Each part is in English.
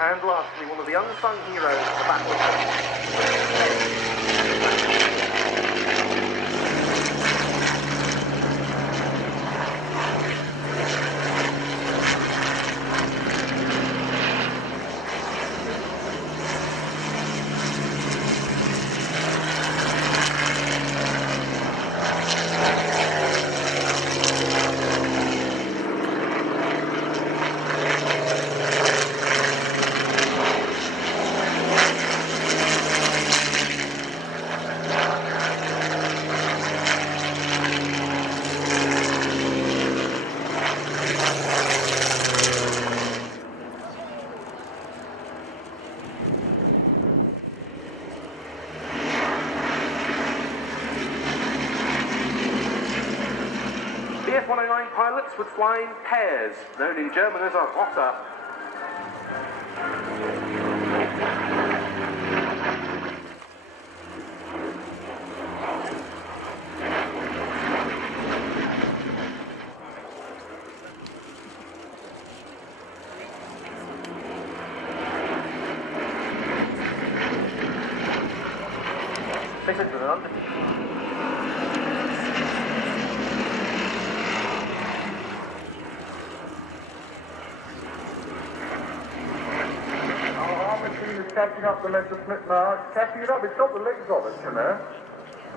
And lastly, one of the unsung heroes of the Battle of The F-109 pilots would fly in pairs, known in German as a Rotter. This is an under. Catching up the Messerschmitt now. It's catching it up. It's got the legs of it, you know.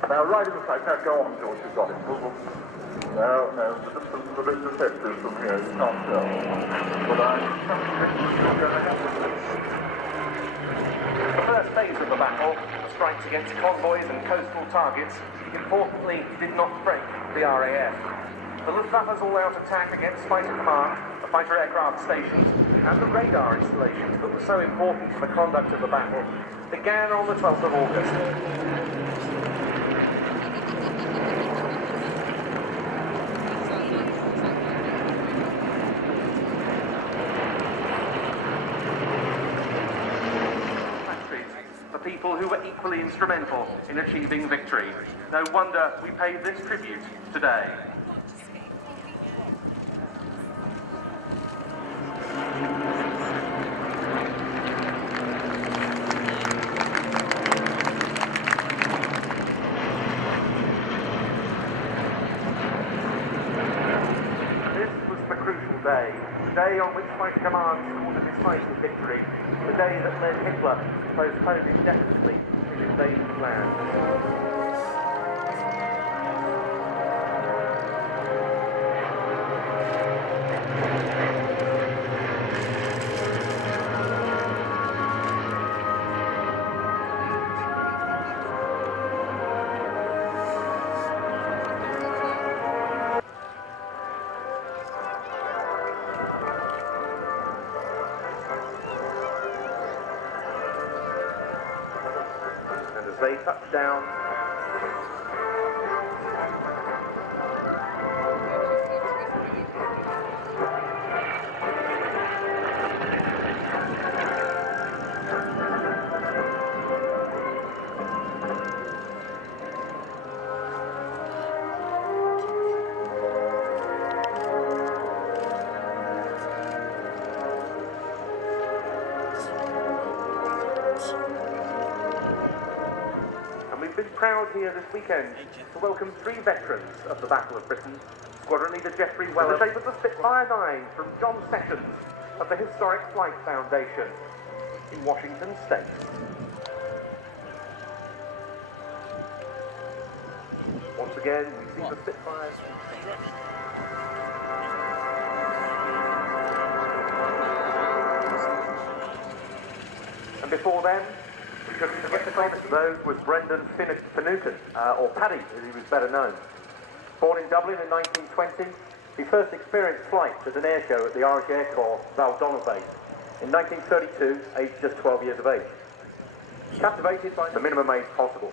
Now, right in the sight. Now, go on, George. You've got it. No, the distance is a bit deceptive from here. You can't tell. But I think it's going to happen. The first phase of the battle, strikes against convoys and coastal targets, importantly did not break the RAF. The Luftwaffe's all-out attack against Fighter Command, the fighter aircraft stations, and the radar installations that were so important for the conduct of the battle began on the 12th of August. For people who were equally instrumental in achieving victory. No wonder we pay this tribute today. Day, the day on which Fighter Command scored a decisive victory, the day that led Hitler to postpone indefinitely his invasion plan. As they touch down, we've been proud here this weekend to welcome 3 veterans of the Battle of Britain. Squadron Leader Jeffrey Weller, the shape of the Spitfire 9 from John Sessions of the Historic Flight Foundation in Washington State. Once again, we see the Spitfires. And before then, we couldn't forget the famous of those was Brendan Finucane, or Paddy as he was better known. Born in Dublin in 1920, he first experienced flight at an air show at the Irish Air Corps Baldonna base in 1932, aged just 12 years of age. Captivated by the minimum age possible.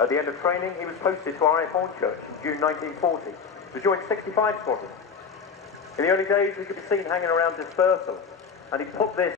At the end of training, he was posted to RAF Fairford in June 1940 to join 65 Squadron. In the early days, he could be seen hanging around dispersal, and he put this